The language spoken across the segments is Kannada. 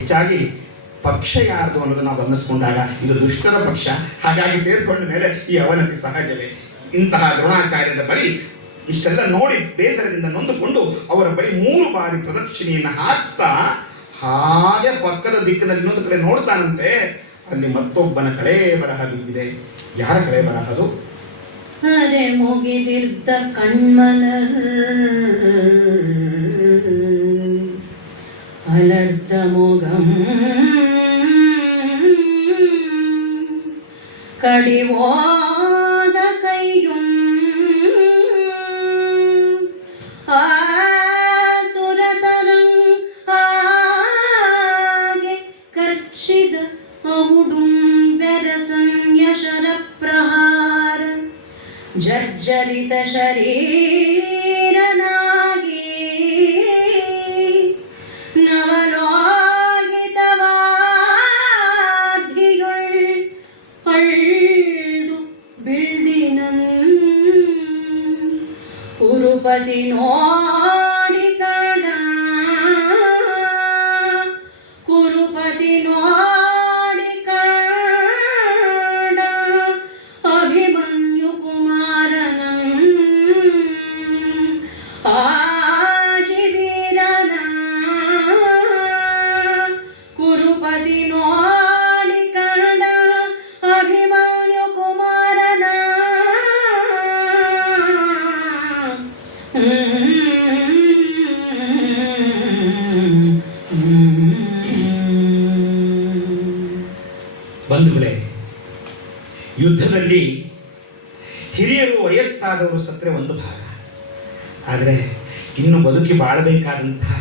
ಹೆಚ್ಚಾಗಿ ಪಕ್ಷ ಯಾರ್ದು ಅನ್ನೋದು ನಾವು ಗಮನಿಸ್ಕೊಂಡಾಗ ಇದು ದುಷ್ಟರ ಪಕ್ಷ. ಹಾಗಾಗಿ ಸೇರಿಕೊಂಡ ಮೇಲೆ ಈ ಅವನತಿ ಸಹಜವೇ. ಇಂತಹ ದ್ರೋಣಾಚಾರ್ಯರ ಬಳಿ ಇಷ್ಟೆಲ್ಲ ನೋಡಿ ಬೇಸರದಿಂದ ನೊಂದುಕೊಂಡು ಅವರ ಬಳಿ 3 ಬಾರಿ ಪ್ರದಕ್ಷಿಣೆಯನ್ನು ಹಾಕ್ತಾ ಹಾಗೆ ಪಕ್ಕದ ದಿಕ್ಕಿನಲ್ಲಿ ಇನ್ನೊಂದು ಕಡೆ ನೋಡ್ತಾನಂತೆ. ಅಲ್ಲಿ ಮತ್ತೊಬ್ಬನ ಕಳೆ ಬರಹ ಬಿದ್ದಿದೆ. ಯಾರ ಕಳೆ ಬರಹ ಅದು? ಅರೆ ಮುಗಿದಿರ್ತ ಕಣ್ಮಲರ್ ಅಲರ್ಧ ಮೊಗಂ ಕಡಿವಾದ ಕೈಯುಂ ಆಸುರತರಂ ಹಾಗೆ ಕರ್ಚಿದ ಅವುಡುಂ ಬೆರಸಂಯಶರ ಪ್ರಹಾರ ಜರ್ಜರಿತ ಶರೀರನಾಗಿ ನವಲೋಹಿತವಾಧಿಯುಳ್ ಅಳ್ದು ಬಿಳ್ದಿನನ್ ಕುರುಪತಿ ನೋಡಿ ಕಾಣ ಕುರುಪತಿ ನೋಡಿ ಕಾಣ ಅಭಿಮನ್ಯು ಕುಮಾರನಂ ಆಜಿವೀರನ ಕುರುಪತಿ ನೋಡಿ ಕಾಣ ಅಭಿಮನ್ಯು ಕುಮಾರನ ಬಂಧುಗಳೇ, ಯುದ್ಧದಲ್ಲಿ ಹಿರಿಯರು ವಯಸ್ಸಾದವರು ಸತ್ತರೆ ಒಂದು ಭಾಗ, ಆದರೆ ಇನ್ನು ಬದುಕಿ ಬಾಳಬೇಕಾದಂತಹ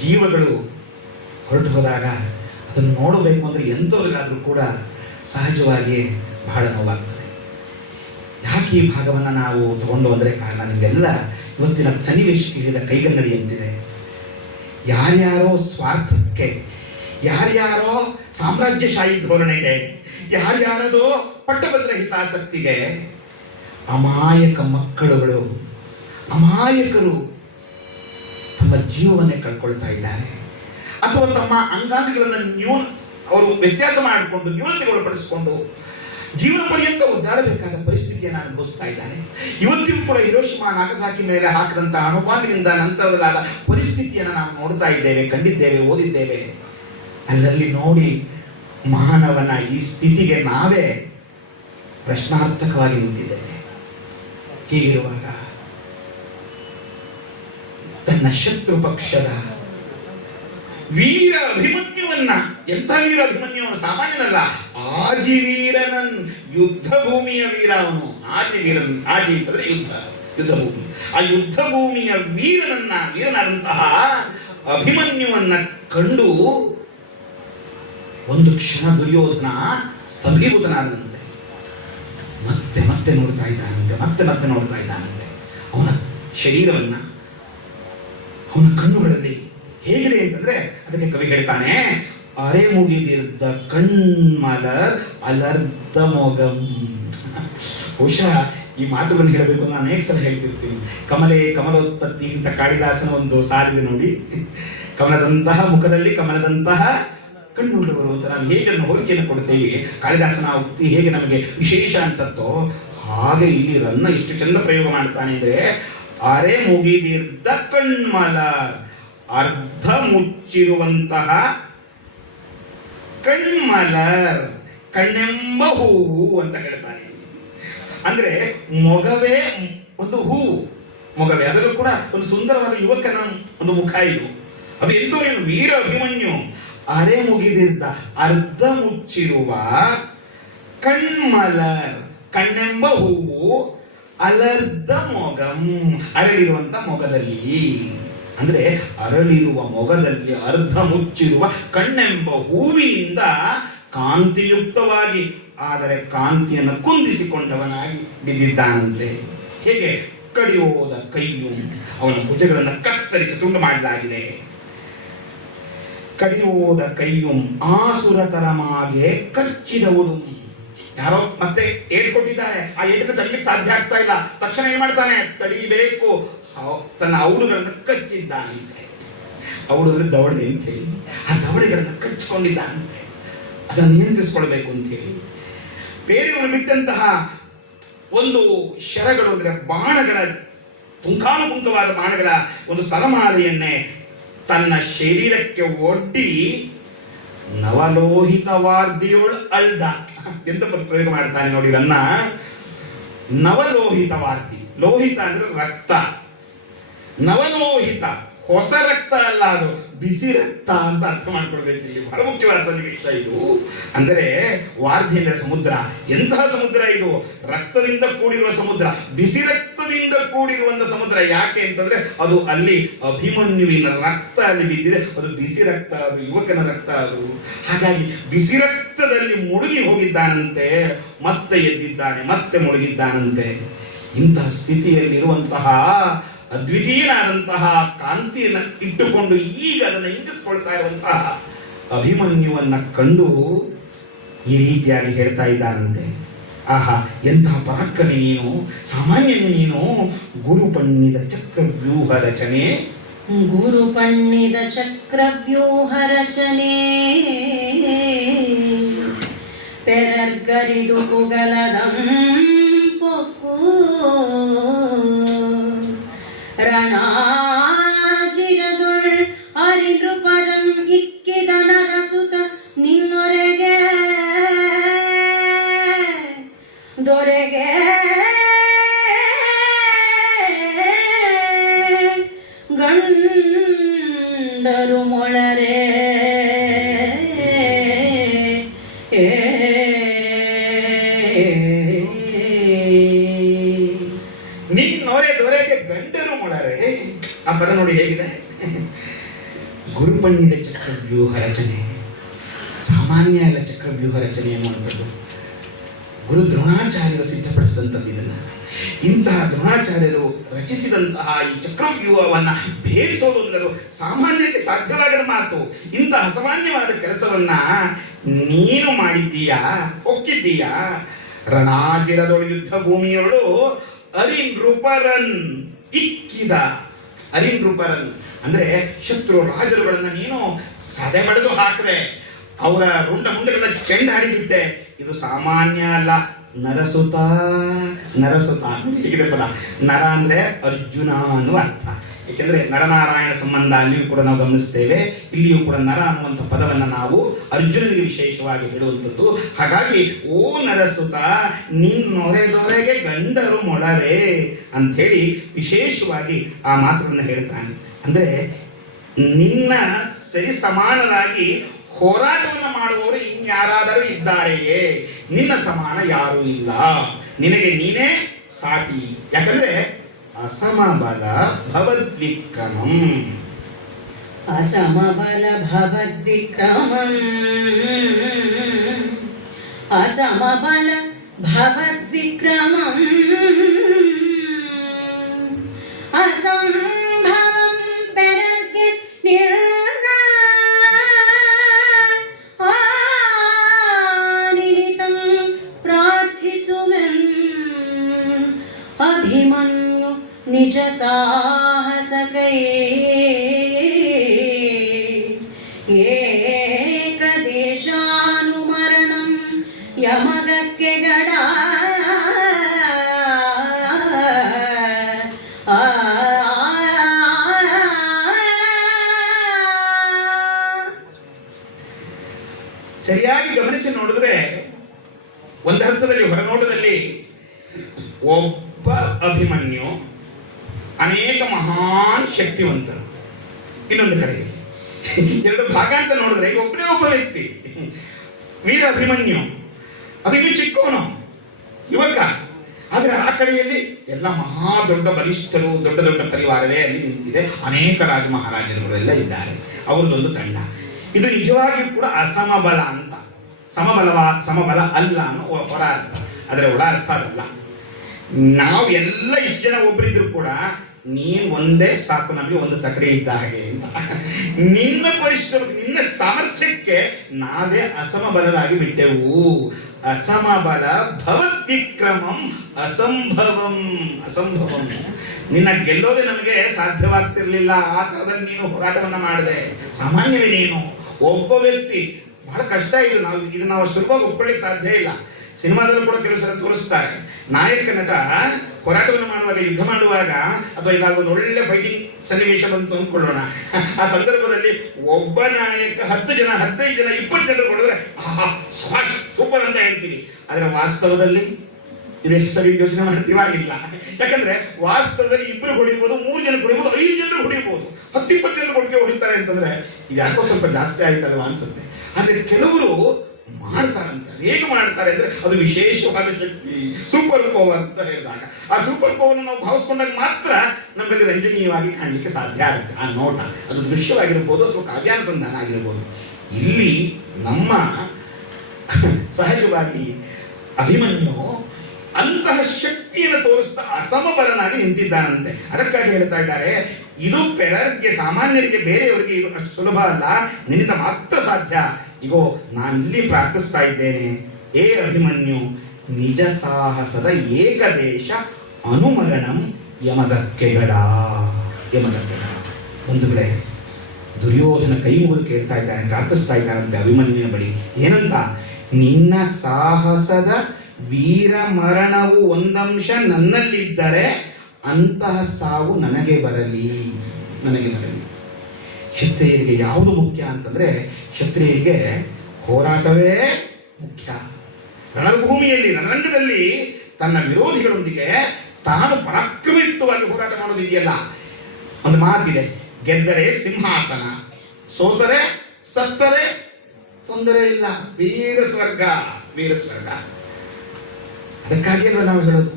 ಜೀವಗಳು ಹೊರಟು ಹೋದಾಗ ಅದನ್ನು ನೋಡಬೇಕು ಅಂದರೆ ಎಂಥವ್ರಿಗಾದರೂ ಕೂಡ ಸಹಜವಾಗಿಯೇ ಬಹಳ ನೋವಾಗ್ತದೆ. ಯಾಕೆ ಈ ಭಾಗವನ್ನು ನಾವು ತಗೊಂಡು ಅಂದರೆ ಕಾರಣ ನಿಮಗೆಲ್ಲ ಇವತ್ತಿನ ಸನ್ನಿವೇಶಕ್ಕೆ ಹಿಡಿದ ಕೈಗನ್ನಡಿಯಂತಿದೆ. ಯಾರ್ಯಾರೋ ಸ್ವಾರ್ಥಕ್ಕೆ, ಯಾರ್ಯಾರೋ ಸಾಮ್ರಾಜ್ಯಶಾಹಿ ಧೋರಣೆಗೆ, ಯಾರ್ಯಾರದೋ ಪಟ್ಟಭದ್ರ ಹಿತಾಸಕ್ತಿಗೆ ಅಮಾಯಕ ಮಕ್ಕಳುಗಳು, ಅಮಾಯಕರು ತಮ್ಮ ಜೀವವನ್ನೇ ಕಳ್ಕೊಳ್ತಾ ಇದ್ದಾರೆ. ಅಥವಾ ತಮ್ಮ ಅಂಗಾಂಗಗಳನ್ನು ಅವರು ವ್ಯತ್ಯಾಸ ಮಾಡಿಕೊಂಡು ನ್ಯೂನತೆಗೊಳಪಡಿಸಿಕೊಂಡು ಜೀವನ ಪರ್ಯಂತ ಒದ್ದಾಡಬೇಕಾದ ಪರಿಸ್ಥಿತಿಯನ್ನು ಅನುಭವಿಸ್ತಾ ಇದ್ದಾರೆ. ಇವತ್ತಿಗೂ ಕೂಡ ಹಿರೋಶಿಮಾ ನಾಗಸಾಕಿ ಮೇಲೆ ಹಾಕಿದಂತಹ ಅಣುಬಾಂಬಿನಿಂದ ನಂತರವಾದ ಪರಿಸ್ಥಿತಿಯನ್ನು ನಾವು ನೋಡ್ತಾ ಇದ್ದೇವೆ, ಕಂಡಿದ್ದೇವೆ, ಓದಿದ್ದೇವೆ. ಅಲ್ಲಲ್ಲಿ ನೋಡಿ ಮಾನವನ ಈ ಸ್ಥಿತಿಗೆ ನಾವೇ ಪ್ರಶ್ನಾರ್ಥಕವಾಗಿ ನಿಂತಿದ್ದೇವೆ. ಹೀಗಿರುವಾಗ ತನ್ನ ಶತ್ರು ಪಕ್ಷದ ವೀರ ಅಭಿಮನ್ಯುವನ್ನ, ಎಂಥ ವೀರ ಅಭಿಮನ್ಯುವನು ಸಾಮಾನ್ಯನಲ್ಲ, ಆಜಿವೀರನನ್, ಯುದ್ಧ ಭೂಮಿಯ ವೀರ ಅವನು. ಆಜಿವೀರನ್, ಆಜಿ ಅಂತಂದ್ರೆ ಯುದ್ಧ, ಯುದ್ಧ ಭೂಮಿ. ಆ ಯುದ್ಧ ಭೂಮಿಯ ವೀರನಾದಂತಹ ಅಭಿಮನ್ಯುವನ್ನ ಕಂಡು ಒಂದು ಕ್ಷಣ ದುರ್ಯೋಧನ ಸ್ತಂಭೀಭೂತನಾದಂತೆ. ಮತ್ತೆ ಮತ್ತೆ ನೋಡ್ತಾ ಇದ್ದಾನಂತೆ, ಮತ್ತೆ ನೋಡ್ತಾ ಇದ್ದಾನಂತೆ ಅವನ ಶರೀರವನ್ನ. ಅವನ ಕಣ್ಣುಗಳಲ್ಲಿ ಹೇಗಿದೆ ಅಂತಂದ್ರೆ ಅದಕ್ಕೆ ಕವಿ ಹೇಳ್ತಾನೆ, ಅರೆ ಮುಗಿದಿದ್ದ ಕಣ್ಮಲರ್ ಅಲರ್ಧ ಮೊಗಂ. ಬಹುಶಃ ಈ ಮಾತುಗಳನ್ನು ಹೇಳಬೇಕು ನಾನು ಅನೇಕ ಸಲ ಹೇಳ್ತಿರ್ತೀನಿ. ಕಮಲೆ ಕಮಲೋತ್ಪತ್ತಿ ಅಂತ ಕಾಳಿದಾಸನ ಒಂದು ಸಾಲಿದೆ ನೋಡಿ. ಕಮಲದಂತಹ ಮುಖದಲ್ಲಿ ಕಮಲದಂತಹ ಕಣ್ಣುಳ್ಳವರು ಅಂತ ನಾವು ಹೇಗೆ ಹೋಲಿಕೆಯನ್ನು ಕೊಡ್ತೇವೆ, ಕಾಳಿದಾಸನ ಉಕ್ತಿ ಹೇಗೆ ನಮಗೆ ವಿಶೇಷ ಅನ್ಸತ್ತೋ ಹಾಗೆ ಇಲ್ಲಿ ರನ್ನ ಎಷ್ಟು ಚಂದ ಪ್ರಯೋಗ ಮಾಡ್ತಾನೆ ಅಂದ್ರೆ, ಅರೆ ಮುಗಿದಿದ್ದ ಕಣ್ಮಲ, ಅರ್ಧ ಮುಚ್ಚಿರುವಂತಹ ಕಣ್ಮಲರ್, ಕಣ್ಣೆಂಬ ಹೂವು ಅಂತ ಹೇಳ್ತಾನೆ. ಅಂದ್ರೆ ಮೊಗವೇ ಒಂದು ಹೂವು, ಮೊಗವೇ ಅದರಲ್ಲೂ ಕೂಡ ಒಂದು ಸುಂದರವಾದ ಯುವಕನ ಒಂದು ಮುಖ ಇದು. ಅದು ಎಂತೋರೇನು ವೀರ ಅಭಿಮನ್ಯು. ಅರೆ ಮುಗಿದಿದ್ದ ಅರ್ಧ ಮುಚ್ಚಿರುವ ಕಣ್ಮಲರ್, ಕಣ್ಣೆಂಬ ಹೂವು, ಅಲರ್ಧ ಮೊಗಂ, ಅರಳಿರುವಂತ ಮೊಗದಲ್ಲಿ. ಅಂದ್ರೆ ಅರಳಿರುವ ಮೊಗದಲ್ಲಿ ಅರ್ಧ ಮುಚ್ಚಿರುವ ಕಣ್ಣೆಂಬ ಹೂವಿನಿಂದ ಕಾಂತಿಯುಕ್ತವಾಗಿ, ಆದರೆ ಕಾಂತಿಯನ್ನು ಕುಂದಿಸಿಕೊಂಡವನಾಗಿ ಬಿದ್ದಿದ್ದಾನಂತೆ. ಹೇಗೆ? ಕಡಿಯೋದ ಕೈಯು, ಅವನ ಭುಜಗಳನ್ನು ಕತ್ತರಿಸಿ ತುಂಡು ಮಾಡಲಾಗಿದೆ. ಕಡಿಯೋದ ಕೈಯುಂ ಆಸುರತರಮಾಗೆ ಕಚ್ಚಿದವಳು. ಯಾರೋ ಮತ್ತೆ ಏಡ್ಕೊಟ್ಟಿದ್ದಾರೆ, ಆ ಏಟನ್ನು ತಡಿಲಿಕ್ಕೆ ಸಾಧ್ಯ ಆಗ್ತಾ ಇಲ್ಲ. ತಕ್ಷಣ ಏನ್ ಮಾಡ್ತಾನೆ? ತಡಿಬೇಕು, ತನ್ನ ಅವಳುಗಳನ್ನು ಕಚ್ಚಿದ್ದಾನಂತೆ. ಅವಳು ಅಂದರೆ ದವಡೆ ಅಂತ ಹೇಳಿ ಆ ದವಡೆಗಳನ್ನು ಕಚ್ಕೊಂಡಿದ್ದಾನಂತೆ. ಅದನ್ನು ನಿಯಂತ್ರಿಸ್ಕೊಳ್ಬೇಕು ಅಂತ ಹೇಳಿ ಬೇರೆಯವರು ಬಿಟ್ಟಂತಹ ಒಂದು ಶರಗಳು ಅಂದರೆ ಬಾಣಗಳ ಪುಂಖಾನುಪುಂಖವಾದ ಬಾಣಗಳ ಒಂದು ಸರಮಾಲೆಯನ್ನೇ ತನ್ನ ಶರೀರಕ್ಕೆ ಒಡ್ಡಿ ನವಲೋಹಿತ ವಾರ್ದಿಯೋಳು ಅಳ್ದ ಎಂತ ಪ್ರಯೋಗ ಮಾಡ್ತಾನೆ ನೋಡಿ. ನನ್ನ ನವಲೋಹಿತ ವಾರ್ದಿ, ಲೋಹಿತ ಅಂದ್ರೆ ರಕ್ತ, ನವಲೋಹಿತ ಹೊಸ ರಕ್ತ ಅಲ್ಲ, ಅದು ಬಿಸಿ ರಕ್ತ ಅಂತ ಅರ್ಥ ಮಾಡ್ಕೊಳ್ಬೇಕು. ಇಲ್ಲಿ ಬಹಳ ಮುಖ್ಯವಾದ ಸನ್ನಿವೇಶ ಇದು. ಅಂದರೆ ವಾರ್ಧಿ ಅಂದರೆ ಸಮುದ್ರ. ಎಂತಹ ಸಮುದ್ರ ಇದು? ರಕ್ತದಿಂದ ಕೂಡಿರುವ ಸಮುದ್ರ, ಬಿಸಿ ರಕ್ತದಿಂದ ಕೂಡಿರುವಂತ ಸಮುದ್ರ. ಯಾಕೆ ಅಂತಂದ್ರೆ ಅದು ಅಲ್ಲಿ ಅಭಿಮನ್ಯುವಿನ ರಕ್ತ ಅಲ್ಲಿ ಬಿದ್ದಿದೆ, ಅದು ಬಿಸಿ ರಕ್ತ, ಅದು ಯುವಕನ ರಕ್ತ ಅದು. ಹಾಗಾಗಿ ಬಿಸಿ ರಕ್ತದಲ್ಲಿ ಮುಳುಗಿ ಹೋಗಿದ್ದಾನಂತೆ, ಮತ್ತೆ ಎದ್ದಿದ್ದಾನೆ, ಮತ್ತೆ ಮುಳುಗಿದ್ದಾನಂತೆ. ಇಂತಹ ಸ್ಥಿತಿಯಲ್ಲಿರುವಂತಹ ಅದ್ವಿತೀಯನಾದಂತಹ ಕಾಂತಿಯನ್ನು ಇಟ್ಟುಕೊಂಡು ಈಗ ಅದನ್ನು ಇಂಗಿಸ್ಕೊಳ್ತಾ ಇರುವಂತಹ ಅಭಿಮನ್ಯುವನ್ನ ಕಂಡು ಈ ರೀತಿಯಾಗಿ ಹೇಳ್ತಾ ಇದ್ದಾನಂತೆ. ಆಹಾ, ಎಂತಹ ಪರಾಕ್ರಮಿ ನೀನು, ಸಾಮಾನ್ಯನೇ ನೀನು. ಗುರುಪಣ್ಣಿದ ಚಕ್ರವ್ಯೂಹ ರಚನೆ, ಗುರುಪಣ್ಣಿದ ಚಕ್ರವ್ಯೂಹ ರಚನೆ, ಪೆರರ್ಗರಿದು ಕುಗಲದಂ ಪೊಕ್ಕು ರಣಾಜಿರದೊಳ್ ಅರಿನೃಪರಂ ಇಕ್ಕಿದ ನರಸುತ ನಿನ್ನೊರೆಗೆ ದೊರೆಗೆ ಗಂಡರು ಮೊಳರೆ ನಿನ್ನೊರೆ ದೊರೆಗೆ ಗಂಡರು ಮೊಳರೆ. ಆ ಪದ ನೋಡಿ ಹೇಗಿದೆ. ಗುರುಪಣ್ಣಿದ ಚಕ್ರವ್ಯೂಹ ರಚನೆ, ಸಾಮಾನ್ಯ ಅಲ್ಲ ಚಕ್ರವ್ಯೂಹ ರಚನೆ ಎನ್ನುವಂಥದ್ದು. ಗುರು ದ್ರೋಣಾಚಾರ್ಯರು ಸಿದ್ಧಪಡಿಸಿದಂಥದ್ದು ಇದನ್ನು. ಇಂತಹ ದ್ರೋಣಾಚಾರ್ಯರು ರಚಿಸಿದಂತಹ ಈ ಚಕ್ರವ್ಯೂಹವನ್ನು ಭೇದಿಸೋದು ಅಂದರೆ ಸಾಮಾನ್ಯಕ್ಕೆ ಸಾಧ್ಯವಾಗದ ಮಾತು. ಇಂತಹ ಅಸಾಮಾನ್ಯವಾದ ಕೆಲಸವನ್ನ ನೀನು ಮಾಡಿದ್ದೀಯಾ, ಹೊಕ್ಕಿದ್ದೀಯಾ. ರಣಾಜಿರದೊಳು ಯುದ್ಧ ಭೂಮಿಯೊಳು ಅರಿನೃಪರನ್ ಇಕ್ಕಿದ. ಅರಿನೃಪರನ್ ಅಂದ್ರೆ ಶತ್ರು ರಾಜರುಗಳನ್ನ ನೀನು ಸದೆ ಬಡಿದು ಹಾಕಿದೆ, ಅವರ ರುಂಡ ಮುಂಡಗಳನ್ನ ಚೆಂಡ ಹಾಡಿಬಿಟ್ಟೆ. ಇದು ಸಾಮಾನ್ಯ ಅಲ್ಲ. ನರಸುತ, ನರಸುತ ಹೇಗಿದೆ ಪದ. ನರ ಅಂದ್ರೆ ಅರ್ಜುನ ಅನ್ನುವ ಅರ್ಥ. ಏಕೆಂದ್ರೆ ನರನಾರಾಯಣ ಸಂಬಂಧ ಅಲ್ಲಿಯೂ ಕೂಡ ನಾವು ಗಮನಿಸ್ತೇವೆ. ಇಲ್ಲಿಯೂ ಕೂಡ ನರ ಅನ್ನುವಂಥ ಪದವನ್ನು ನಾವು ಅರ್ಜುನನಿಗೆ ವಿಶೇಷವಾಗಿ ಹೇಳುವಂಥದ್ದು. ಹಾಗಾಗಿ ಓ ನರಸುತ, ನಿನ್ನೊರೆದೊರೆಗೆ ಗಂಡರು ಮೊಳರೆ ಅಂಥೇಳಿ ವಿಶೇಷವಾಗಿ ಆ ಮಾತುಗಳನ್ನು ಹೇಳ್ತಾನೆ. ಅಂದ್ರೆ ನಿನ್ನ ಸರಿ ಸಮಾನರಾಗಿ ಹೋರಾಟವನ್ನು ಮಾಡುವವರು ಇನ್ಯಾರಾದರೂ ಇದ್ದಾರೆಯೇ? ನಿನ್ನ ಸಮಾನ ಯಾರೂ ಇಲ್ಲ, ನಿನಗೆ ನೀನೇ ಸಾಟಿ. ಯಾಕಂದ್ರೆ ಅಸಮಬಲ ಭವದ್ವಿಕ್ರಮಂ, ಅಸಮಬಲ ಭವದ್ವಿಕ್ರಮಂ, ಅಸಮಬಲ ಭವದ್ವಿಕ್ರಮಂ, ಅಸಂಭವಂ ಪೆರರ್ಗೆ ನಿನಿತಂ ಪ್ರಾರ್ಥಿಸುವೆನ್. ಅಭಿಮನ್ಯು ನಿಜ ಸಾಹಸಕೈ ಏಕದೇಶಾನುಮರಣಂ ಯಮಗಕ್ಕೆ ಗಡ ಸರಿಯಾಗಿ ಗಮನಿಸಿ ನೋಡಿದ್ರೆ ಒಂದರ್ಥದಲ್ಲಿ ಹೊರನೋಟದಲ್ಲಿ ಒಬ್ಬ ಅಭಿಮನ್ಯು ಅನೇಕ ಮಹಾನ್ ಶಕ್ತಿವಂತರು, ಇನ್ನೊಂದು ಕಡೆ ಎರಡು ಭಾಗ ಅಂತ ನೋಡಿದ್ರೆ ಒಬ್ಬನೇ ಒಬ್ಬ ವ್ಯಕ್ತಿ ವೀರ ಅಭಿಮನ್ಯು, ಅದು ಇನ್ನು ಚಿಕ್ಕವನು ಯುವಕ. ಆದರೆ ಆ ಕಡೆಯಲ್ಲಿ ಎಲ್ಲ ಮಹಾ ದೊಡ್ಡ ಬಲಿಷ್ಠರು, ದೊಡ್ಡ ದೊಡ್ಡ ಪರಿವಾರವೇ ಅಲ್ಲಿ ನಿಂತಿದೆ. ಅನೇಕ ರಾಜ ಮಹಾರಾಜರುಗಳೆಲ್ಲ ಇದ್ದಾರೆ, ಅವ್ರದ್ದೊಂದು ತಂಡ. ಇದು ನಿಜವಾಗಿಯೂ ಕೂಡ ಅಸಮಬಲ ಅಂತ. ಸಮಬಲ ಅಲ್ಲ ಅನ್ನೋ ಹೊರ ಅರ್ಥ, ಆದರೆ ಒಳ ಅರ್ಥ ಅದಲ್ಲ. ನಾವು ಎಲ್ಲ ಇಷ್ಟು ಜನ ಒಬ್ಬರಿದ್ರು ಕೂಡ ನೀನ್ ಒಂದೇ ಸಾಕು ನಮಗೆ ಒಂದು ತಕಡೆ ಇದ್ದ ಹಾಗೆ ಅಂತ. ನಿನ್ನ ಪರಿಶ್ರಮಕ್ಕೆ ನಿನ್ನ ಸಾಮರ್ಥ್ಯಕ್ಕೆ ನಾವೇ ಅಸಮಬಲರಾಗಿ ಬಿಟ್ಟೆವು. ಅಸಮಬಲ ಭವದ್ವಿಕ್ರಮಂ ಅಸಂಭವಂ ಅಸಂಭವಂ. ನಿನ್ನ ಗೆಲ್ಲೋದೇ ನಮಗೆ ಸಾಧ್ಯವಾಗ್ತಿರ್ಲಿಲ್ಲ. ಆ ಥರದಲ್ಲಿ ನೀನು ಹೋರಾಟವನ್ನ ಮಾಡಿದೆ. ಸಾಮಾನ್ಯವೇ ನೀನು. ಒಬ್ಬ ವ್ಯಕ್ತಿ ಬಹಳ ಕಷ್ಟ ಇದು. ನಾವು ಸುಲಭವಾಗಿ ಒಪ್ಕೊಳ್ಳಿಕ್ಕೆ ಸಾಧ್ಯ ಇಲ್ಲ. ಸಿನಿಮಾದಲ್ಲೂ ಕೂಡ ಕೆಲವು ಸಲ ತೋರಿಸ್ತಾರೆ, ನಾಯಕ ನಟ ಹೋರಾಟವನ್ನು ಮಾಡುವಾಗ, ಯುದ್ಧ ಮಾಡುವಾಗ, ಅಥವಾ ಇವಾಗ ಒಂದು ಒಳ್ಳೆ ಫೈಟಿಂಗ್ ಸನ್ನಿವೇಶ ಬಂತು ಅಂದ್ಕೊಳ್ಳೋಣ, ಆ ಸಂದರ್ಭದಲ್ಲಿ ಒಬ್ಬ ನಾಯಕ 10 ಜನ 15 ಜನ 20 ಜನರು ಹೊಡೆದ್ರೆ ಆಹಾ ಶಭಾಷ್ ಸೂಪರ್ ಅಂತ ಹೇಳ್ತೀವಿ. ಆದರೆ ವಾಸ್ತವದಲ್ಲಿ ಇದೆಷ್ಟು ಸರಿ ಯೋಚನೆ ಮಾಡ್ತೀವ? ಇಲ್ಲ. ಯಾಕಂದ್ರೆ ವಾಸ್ತವದಲ್ಲಿ 2 ಹೊಡಿಬೋದು, 3 ಜನ ಹೊಡಿಬೋದು, 5 ಜನರು ಹೊಡಿಬೋದು, 10-20 ಜನರು ಒಟ್ಟಿಗೆ ಹೊಡಿತಾರೆ ಅಂತಂದ್ರೆ ಇದು ಯಾಕೋ ಸ್ವಲ್ಪ ಜಾಸ್ತಿ ಆಯ್ತಲ್ವಾ ಅನ್ಸುತ್ತೆ. ಆದ್ರೆ ಕೆಲವರು ಮಾಡ್ತಾರಂತೆ. ಹೇಗೆ ಮಾಡ್ತಾರೆ ಅಂದ್ರೆ ಅದು ವಿಶೇಷವಾದ ಶಕ್ತಿ, ಸೂಪರ್ ಪವರ್ ಅಂತ ಹೇಳಿದಾಗ ಆ ಸೂಪರ್ ಪವರ್ ನಾವು ಭಾವಿಸ್ಕೊಂಡಾಗ ಮಾತ್ರ ನಮ್ಮಲ್ಲಿ ರಂಜನೀಯವಾಗಿ ಕಾಣಲಿಕ್ಕೆ ಸಾಧ್ಯ ಆಗುತ್ತೆ. ಆ ನೋಟ ಅದು ದೃಶ್ಯವಾಗಿರ್ಬೋದು ಅಥವಾ ಕಾವ್ಯಾನುಸಂಧಾನ ಆಗಿರ್ಬೋದು. ಇಲ್ಲಿ ನಮ್ಮ ಸಹಜವಾಗಿ ಅಭಿಮನ್ಯು ಅಂತಹ ಶಕ್ತಿಯನ್ನು ತೋರಿಸ್ತಾ ಅಸಮಬಲನಾಗಿ ನಿಂತಿದ್ದಾನಂತೆ. ಅದಕ್ಕಾಗಿ ಹೇಳ್ತಾ ಇದ್ದಾರೆ, ಇದು ಪೆರರ್ಗೆ, ಸಾಮಾನ್ಯರಿಗೆ, ಬೇರೆಯವರಿಗೆ ಇದು ಅಷ್ಟು ಸುಲಭ ಅಲ್ಲ, ನಿನ್ನಿಂದ ಮಾತ್ರ ಸಾಧ್ಯ. ಇಗೋ ನಾನಿಲ್ಲಿ ಪ್ರಾರ್ಥಿಸ್ತಾ ಇದ್ದೇನೆ, ಏ ಅಭಿಮನ್ಯು, ನಿಜ ಸಾಹಸದ ಏಕದೇಶ ಅನುಮರಣಂ ಯಮಗಕ್ಕೆಗಡ. ಯಮಗಕ್ಕೆಗಡ ಬಂಧುಗಳೇ, ದುರ್ಯೋಧನ ಕೈ ಮುಗಿದು ಕೇಳ್ತಾ ಇದ್ದಾನೆ, ಪ್ರಾರ್ಥಿಸ್ತಾ ಇದ್ದಾನಂತೆ ಅಭಿಮನ್ಯುವಿನ ಬಳಿ. ಏನಂತ? ನಿನ್ನ ಸಾಹಸದ ವೀರ ಮರಣವು ಒಂದಂಶ ನನ್ನಲ್ಲಿದ್ದರೆ ಅಂತಹ ಸಾವು ನನಗೆ ಬರಲಿ, ನನಗೆ ಬರಲಿ. ಕ್ಷತ್ರಿಯರಿಗೆ ಯಾವುದು ಮುಖ್ಯ ಅಂತಂದ್ರೆ, ಕ್ಷತ್ರಿಯರಿಗೆ ಹೋರಾಟವೇ ಮುಖ್ಯ. ರಣಭೂಮಿಯಲ್ಲಿ, ರಣರಂಗದಲ್ಲಿ ತನ್ನ ವಿರೋಧಿಗಳೊಂದಿಗೆ ತಾನು ಪರಾಕ್ರಮಯುಕ್ತವಾಗಿ ಹೋರಾಟ ಮಾಡೋದಿದೆಯಲ್ಲ. ಒಂದು ಮಾತಿದೆ, ಗೆದ್ದರೆ ಸಿಂಹಾಸನ, ಸೋತರೆ ಸತ್ತರೆ ತೊಂದರೆ ಇಲ್ಲ, ವೀರ ಸ್ವರ್ಗ, ವೀರ ಸ್ವರ್ಗ. ಅದಕ್ಕಾಗಿ ನಾವು ಹೇಳೋದು,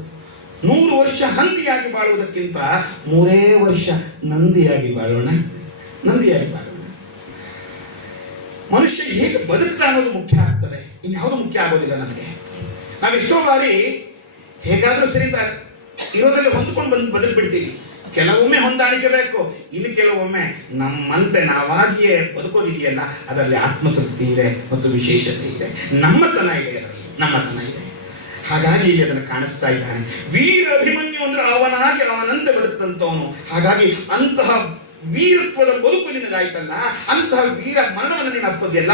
100 ವರ್ಷ ಹಂದಿಯಾಗಿ ಬಾಳುವುದಕ್ಕಿಂತ 3 ವರ್ಷ ನಂದಿಯಾಗಿ ಬಾಳೋಣ, ನಂದಿಯಾಗಿ ಬಾಳೋಣ. ಮನುಷ್ಯ ಹೇಗೆ ಬದುಕ್ತಾ ಅನ್ನೋದು ಮುಖ್ಯ ಆಗ್ತದೆ, ಇನ್ಯಾವುದು ಮುಖ್ಯ ಆಗೋದಿಲ್ಲ ನಮಗೆ. ನಾವೆಷ್ಟೋ ಬಾರಿ ಹೇಗಾದ್ರೂ ಸರಿ ಇರೋದ್ರಲ್ಲಿ ಹೊಂದ್ಕೊಂಡು ಬದುಕ್ಬಿಡ್ತೀವಿ. ಕೆಲವೊಮ್ಮೆ ಹೊಂದಾಣಿಕೆ ಬೇಕು, ಇನ್ನು ಕೆಲವೊಮ್ಮೆ ನಮ್ಮಂತೆ ನಾವಾಗಿಯೇ ಬದುಕೋದಿದೆಯಲ್ಲ, ಅದರಲ್ಲಿ ಆತ್ಮತೃಪ್ತಿ ಇದೆ ಮತ್ತು ವಿಶೇಷತೆ ಇದೆ, ನಮ್ಮತನ ಇದೆ, ಅದರಲ್ಲಿ ನಮ್ಮತನ ಇದೆ. ಹಾಗಾಗಿ ಇಲ್ಲಿ ಅದನ್ನು ಕಾಣಿಸ್ತಾ ಇದ್ದಾನೆ. ವೀರ ಅಭಿಮನ್ಯು ಅಂದ್ರೆ ಅವನಾಗಿ ಅವನಂತೆ ಬದುಕಂತವನು. ಹಾಗಾಗಿ ಅಂತಹ ವೀರತ್ವದ ಬದುಕು ನಿನಗಾಯ್ತಲ್ಲ, ಅಂತಹ ವೀರ ಮರಣವನ್ನು ನೀನು ಅಪ್ಪದೆಯಲ್ಲ,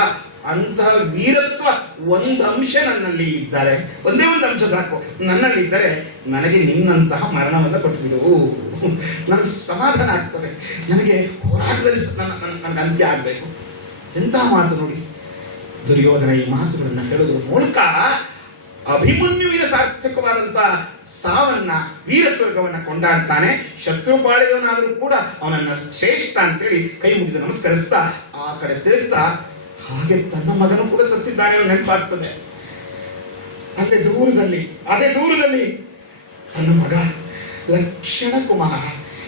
ಅಂತಹ ವೀರತ್ವ ಒಂದು ಅಂಶ ನನ್ನಲ್ಲಿ ಇದ್ದಾರೆ, ಒಂದೇ ಒಂದು ಅಂಶ ಸಾಕು, ನನ್ನಲ್ಲಿ ಇದ್ದರೆ ನನಗೆ ನಿನ್ನಂತಹ ಮರಣವನ್ನು ಕೊಟ್ಟುಬಿಡು, ನನಗೆ ಸಮಾಧಾನ ಆಗ್ತದೆ, ನನಗೆ ಹೋರಾಟದಲ್ಲಿ ನನಗೆ ಅಂತ್ಯ ಆಗಬೇಕು. ಎಂತಹ ಮಾತು ನೋಡಿ. ದುರ್ಯೋಧನ ಈ ಮಾತುಗಳನ್ನು ಹೇಳೋದ್ರ ಮೂಲಕ ಅಭಿಮನ್ಯುವಿನ ಸಾರ್ಥಕವಾದಂಥ ಸಾವನ್ನ, ವೀರ ಸ್ವರ್ಗವನ್ನ ಕೊಂಡಾಡ್ತಾನೆ. ಶತ್ರುಪಾಳಿಯವನಾದರೂ ಕೂಡ ಅವನನ್ನ ಶ್ರೇಷ್ಠ ಅಂತೇಳಿ ಕೈ ಮುಗಿದು ನಮಸ್ಕರಿಸ್ತಾ ಆ ಕಡೆ ತಿರುಗ್ತಾ, ಹಾಗೆ ತನ್ನ ಮಗನು ಕೂಡ ಸತ್ತಿದ್ದಾನೆ ನೆನಪಾಗ್ತದೆ. ಅದೇ ದೂರದಲ್ಲಿ ತನ್ನ ಮಗ ಲಕ್ಷಣ ಕುಮಾರ,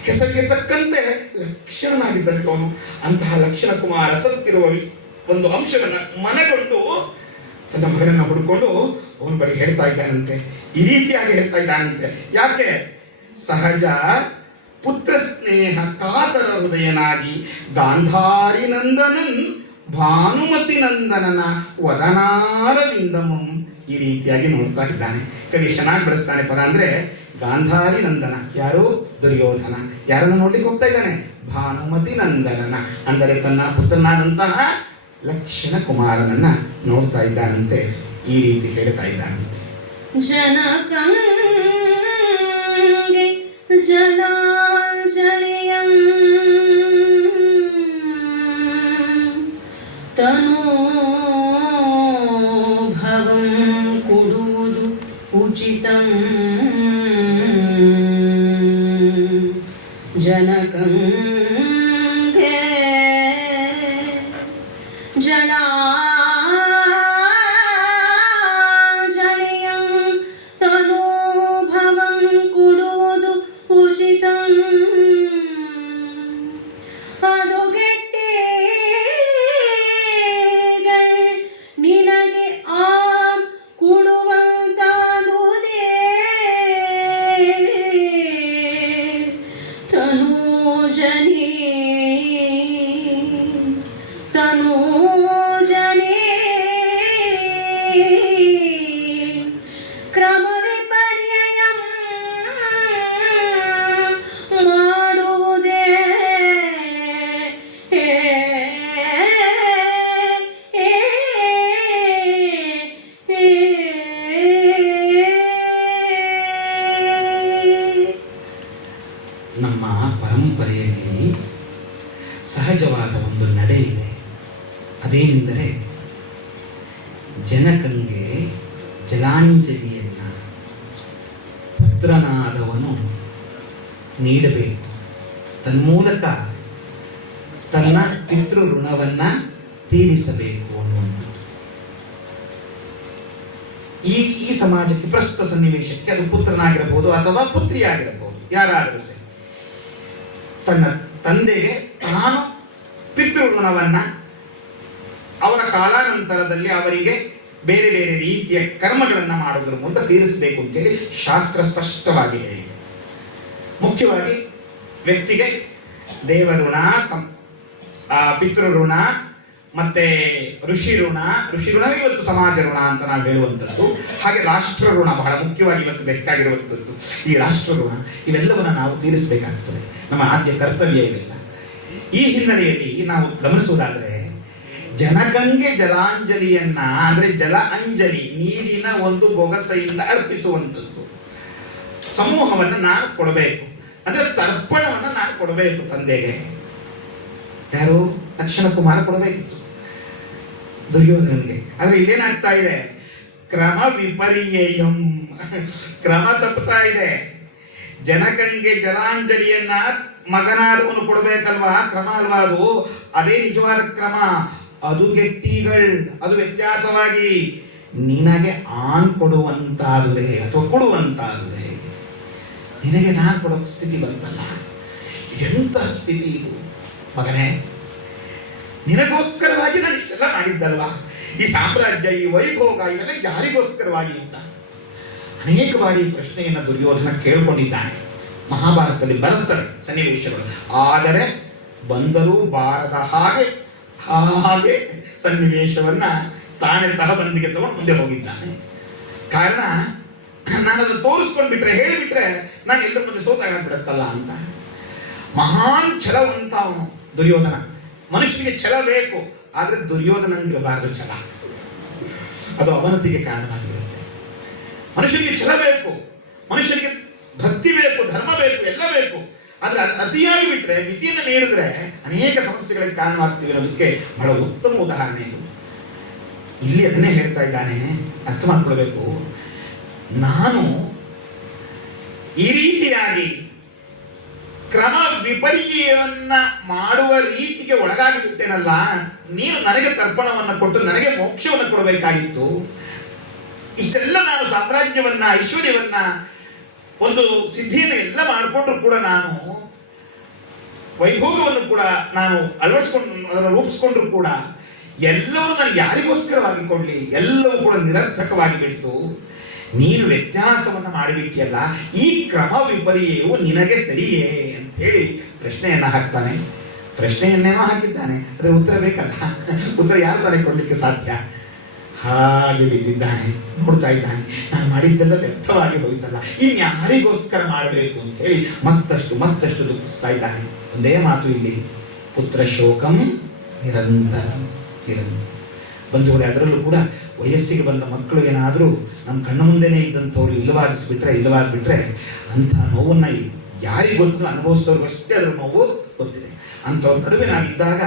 ಹೆಸರಿಗೆ ತಕ್ಕಂತೆ ಲಕ್ಷಣನಾಗಿದ್ದಂತೆ ಅವನು. ಅಂತಹ ಲಕ್ಷಣ ಕುಮಾರ ಸತ್ತಿರುವ ಒಂದು ಅಂಶವನ್ನ ಮನಗೊಂಡು ತನ್ನ ಮಗನನ್ನ ಹುಡುಕೊಂಡು ಅವನ ಬಳಿ ಹೇಳ್ತಾ ಇದ್ದಾನಂತೆ. ಈ ರೀತಿಯಾಗಿ ಹೇಳ್ತಾ ಇದ್ದಾನಂತೆ. ಯಾಕೆ? ಸಹಜ ಪುತ್ರ ಸ್ನೇಹ ಕಾತರ ಹೃದಯನಾಗಿ ಗಾಂಧಾರಿ ನಂದನನ್ ಭಾನುಮತಿ ನಂದನನ ವದನಾರವಿಂದಮಂ. ಈ ರೀತಿಯಾಗಿ ನೋಡ್ತಾ ಇದ್ದಾನೆ. ಕವಿ ಚೆನ್ನಾಗಿ ಬಳಸ್ತಾನೆ ಪದ. ಅಂದ್ರೆ ಗಾಂಧಾರಿ ನಂದನ ಯಾರು? ದುರ್ಯೋಧನ. ಯಾರನ್ನು ನೋಡ್ಲಿಕ್ಕೆ ಹೋಗ್ತಾ ಇದ್ದಾನೆ? ಭಾನುಮತಿ ನಂದನನ, ಅಂದರೆ ತನ್ನ ಪುತ್ರನಾದಂತಹ ಲಕ್ಷಣ ಕುಮಾರನನ್ನ ನೋಡ್ತಾ ಇದ್ದಾನಂತೆ. ಈ ರೀತಿ ಹೇಳ್ತಾ ಇದ್ದಾನಂತೆ. ಜನಕಂಗೆ ಜಲಾಂಜಲಿಯಂ ತನೋಭವಂ ಕೊಡುವುದು ಉಚಿತಂ. ಜನಕಂಗೆ ಜಲಾಂಜಲಿಯಂ ತನೋಭವಂ ಕೊಡುವುದು ಉಚಿತಂ. ಅದು ಗೆಟ್ಟಿಗಳ್ ನಿನಗೆ ಆ ಕೊಡುವಂತಾದುದೇ. ಅದೇನೆಂದರೆ ಜನಕನಿಗೆ ಜಲಾಂಜಲಿಯನ್ನು ಪುತ್ರನಾದವನು ನೀಡಬೇಕು, ತನ್ಮೂಲಕ ತನ್ನ ಪಿತೃ ಋಣವನ್ನು ತೀರಿಸಬೇಕು ಅನ್ನುವಂಥದ್ದು. ಈ ಸಮಾಜಕ್ಕೆ ಪ್ರಸ್ತುತ ಸನ್ನಿವೇಶಕ್ಕೆ ಅದು ಪುತ್ರನಾಗಿರಬಹುದು ಅಥವಾ ಪುತ್ರಿಯಾಗಿರಬಹುದು, ಯಾರಾದರೂ ಸರಿ, ತನ್ನ ತಂದೆಗೆ ತಾನು ಪಿತೃ ಋಣವನ್ನು ಅವರ ಕಾಲಾನಂತರದಲ್ಲಿ ಅವರಿಗೆ ಬೇರೆ ಬೇರೆ ರೀತಿಯ ಕರ್ಮಗಳನ್ನು ಮಾಡೋದ್ರ ಮೂಲಕ ತೀರಿಸಬೇಕು ಅಂತೇಳಿ ಶಾಸ್ತ್ರ ಸ್ಪಷ್ಟವಾಗಿ ಹೇಳಿದೆ. ಮುಖ್ಯವಾಗಿ ವ್ಯಕ್ತಿಗೆ ದೇವ ಋಣ, ಪಿತೃ ಋಣ, ಮತ್ತೆ ಋಷಿ ಋಣವೇ ಇವತ್ತು ಸಮಾಜ ಋಣ ಅಂತ ನಾವು ಹೇಳುವಂಥದ್ದು. ಹಾಗೆ ರಾಷ್ಟ್ರ ಋಣ ಬಹಳ ಮುಖ್ಯವಾಗಿ ಇವತ್ತು ಬೇಕಾಗಿರುವಂಥದ್ದು. ಈ ರಾಷ್ಟ್ರ ಋಣ ಇವೆಲ್ಲವನ್ನು ನಾವು ತೀರಿಸಬೇಕಾಗ್ತದೆ, ನಮ್ಮ ಆದ್ಯ ಕರ್ತವ್ಯ ಇವೆಲ್ಲ. ಈ ಹಿನ್ನೆಲೆಯಲ್ಲಿ ನಾವು ಗಮನಿಸುವುದಾದರೆ ಜನಕಂಗೆ ಜಲಾಂಜಲಿಯನ್ನ ಅಂದ್ರೆ ಜಲ ಅಂಜಲಿ, ನೀರಿನ ಒಂದು ಬೊಗಸೆಯಿಂದ ಅರ್ಪಿಸುವಂಥದ್ದು. ಸಮೂಹವನ್ನು ನಾನು ಕೊಡಬೇಕು, ಅಂದ್ರೆ ತರ್ಪಣವನ್ನು ನಾನು ಕೊಡಬೇಕು ತಂದೆಗೆ. ಯಾರು? ಲಕ್ಷಣ ಕುಮಾರ ಕೊಡಬೇಕಿತ್ತು ದುರ್ಯೋಧನಿಗೆ. ಆದ್ರೆ ಇಲ್ಲೇನಾಗ್ತಾ ಇದೆ? ಕ್ರಮ ವಿಪರ್ಯಯಂ, ಕ್ರಮ ತಪ್ಪುತ್ತಾ ಇದೆ. ಜನಕನಿಗೆ ಜಲಾಂಜಲಿಯನ್ನ ಮಗನಾದವನು ಕೊಡಬೇಕಲ್ವಾ, ಕ್ರಮ ಅಲ್ವಾ ಅದು? ಅದೇ ನಿಜವಾದ ಕ್ರಮ. ಅದು ಗೆಟ್ಟಿಗಳು, ಅದು ವ್ಯತ್ಯಾಸವಾಗಿ ನಿನಗೆ ಆನ್ ಕೊಡುವಂತಾದರೆ ಅಥವಾ ಕೊಡುವಂತಾದರೆ, ನಿನಗೆ ನಾನು ಕೊಡೋ ಸ್ಥಿತಿ ಬಂತಲ್ಲ, ಎಂಥ ಸ್ಥಿತಿ ಇದು ಮಗನೇ. ನಿನಗೋಸ್ಕರವಾಗಿ ನಾನು ಇಷ್ಟೆಲ್ಲ ಮಾಡಿದ್ದಲ್ವಾ, ಈ ಸಾಮ್ರಾಜ್ಯ, ಈ ವೈಭೋಗ ಇವೆಲ್ಲ ಯಾರಿಗೋಸ್ಕರವಾಗಿ ಅಂತ ಅನೇಕ ಬಾರಿ ಪ್ರಶ್ನೆಯನ್ನು ದುರ್ಯೋಧನ ಕೇಳಿಕೊಂಡಿದ್ದಾನೆ. ಮಹಾಭಾರತದಲ್ಲಿ ಬರುತ್ತವೆ ಸನ್ನಿವೇಶಗಳು. ಆದರೆ ಬಂದರೂ ಬಾರದ ಹಾಗೆ ಸನ್ನಿವೇಶವನ್ನ ತಾನೇ ತಹಬಂದಿಗೆ ತಗೊಂಡು ಮುಂದೆ ಹೋಗಿದ್ದಾನೆ. ಕಾರಣ, ನಾನು ಅದನ್ನು ತೋರಿಸ್ಕೊಂಡ್ಬಿಟ್ರೆ, ಹೇಳಿಬಿಟ್ರೆ ನಾನು ಎಲ್ಲರ ಮುಂದೆ ಸೋತಾಗ್ಬಿಡುತ್ತಲ್ಲ ಅಂತ. ಮಹಾನ್ ಛಲವಂತ ಅವನು ದುರ್ಯೋಧನ. ಮನುಷ್ಯನಿಗೆ ಛಲ ಬೇಕು, ಆದರೆ ದುರ್ಯೋಧನಂಗಿರಬಾರದು ಛಲ, ಅದು ಅವನತಿಗೆ ಕಾರಣವಾಗಿರುತ್ತೆ. ಮನುಷ್ಯನಿಗೆ ಛಲ ಬೇಕು, ಮನುಷ್ಯನಿಗೆ ಭಕ್ತಿ ಬೇಕು, ಧರ್ಮ ಬೇಕು, ಎಲ್ಲ ಬೇಕು. ಆದ್ರೆ ಅತಿಯಾಗಿ ಬಿಟ್ರೆ, ಮಿತಿಯನ್ನು ಮೀರಿದ್ರೆ ಅನೇಕ ಸಮಸ್ಯೆಗಳಿಗೆ ಕಾರಣವಾಗ್ತೀವಿ ಅನ್ನೋದಕ್ಕೆ ಬಹಳ ಉತ್ತಮ ಉದಾಹರಣೆ ಇದು. ಇಲ್ಲಿ ಅದನ್ನೇ ಹೇಳ್ತಾ ಇದ್ದಾನೆ, ಅರ್ಥ ಮಾಡ್ಕೊಳ್ಬೇಕು. ನಾನು ಈ ರೀತಿಯಾಗಿ ಕ್ರಮ ವಿಪರ್ಯವನ್ನ ಮಾಡುವ ರೀತಿಗೆ ಒಳಗಾಗಿ ಬಿಟ್ಟೇನಲ್ಲ, ನೀನು ನನಗೆ ತರ್ಪಣವನ್ನು ಕೊಟ್ಟು ನನಗೆ ಮೋಕ್ಷವನ್ನು ಕೊಡಬೇಕಾಗಿತ್ತು. ಇಷ್ಟೆಲ್ಲ ನಾನು ಸಾಮ್ರಾಜ್ಯವನ್ನ, ಐಶ್ವರ್ಯವನ್ನ, ಒಂದು ಸಿದ್ಧಿಯನ್ನು ಎಲ್ಲ ಮಾಡಿಕೊಂಡ್ರು ಕೂಡ, ನಾನು ವೈಭೋಗವನ್ನು ಕೂಡ ನಾನು ಅದನ್ನು ರೂಪಿಸ್ಕೊಂಡ್ರು ಕೂಡ ಎಲ್ಲವೂ ನನಗೆ ಯಾರಿಗೋಸ್ಕರವಾಗಿ ಕೊಡ್ಲಿ, ಎಲ್ಲವೂ ಕೂಡ ನಿರರ್ಥಕವಾಗಿ ಬಿಡ್ತು. ನೀನು ವ್ಯತ್ಯಾಸವನ್ನು ಮಾಡಿಬಿಟ್ಟಿಯಲ್ಲ, ಈ ಕ್ರಮ ವಿಪರ್ಯವು ನಿನಗೆ ಸರಿಯೇ ಅಂತ ಹೇಳಿ ಪ್ರಶ್ನೆಯನ್ನ ಹಾಕ್ತಾನೆ. ಪ್ರಶ್ನೆಯನ್ನೇನೋ ಹಾಕಿದ್ದಾನೆ, ಅದರ ಉತ್ತರ ಬೇಕಲ್ಲ, ಉತ್ತರ ಯಾರು ತಾನೇ ಕೊಡ್ಲಿಕ್ಕೆ ಸಾಧ್ಯ? ಹಾಗೆ ಬಿದ್ದಿದ್ದಾನೆ, ನೋಡ್ತಾ ಇದ್ದಾನೆ, ನಾನು ಮಾಡಿದ್ದೆಲ್ಲ ವ್ಯರ್ಥವಾಗಿ ಹೋಯ್ತಲ್ಲ, ಇನ್ನು ಯಾರಿಗೋಸ್ಕರ ಮಾಡಬೇಕು ಅಂತ ಹೇಳಿ ಮತ್ತಷ್ಟು ದುಃಖಿಸ್ತಾ ಇದ್ದಾನೆ. ಒಂದೇ ಮಾತು ಇಲ್ಲಿ, ಪುತ್ರ ಶೋಕಂ ನಿರಂತರ. ಬಂಧುಗಳೇ, ಅದರಲ್ಲೂ ಕೂಡ ವಯಸ್ಸಿಗೆ ಬಂದ ಮಕ್ಕಳು ಏನಾದರೂ ನಮ್ಮ ಕಣ್ಣು ಮುಂದೆನೇ ಇದ್ದಂಥವ್ರು ಇಲ್ಲವಾಗಿಬಿಟ್ರೆ ಅಂಥ ನೋವನ್ನು ಯಾರಿಗೆ ಗೊತ್ತು, ಅನುಭವಿಸಿದವ್ರಿಗಷ್ಟೇ ಅದರ ನೋವು ಗೊತ್ತಿದೆ. ಅಂಥವ್ರ ನಡುವೆ ನಾವಿದ್ದಾಗ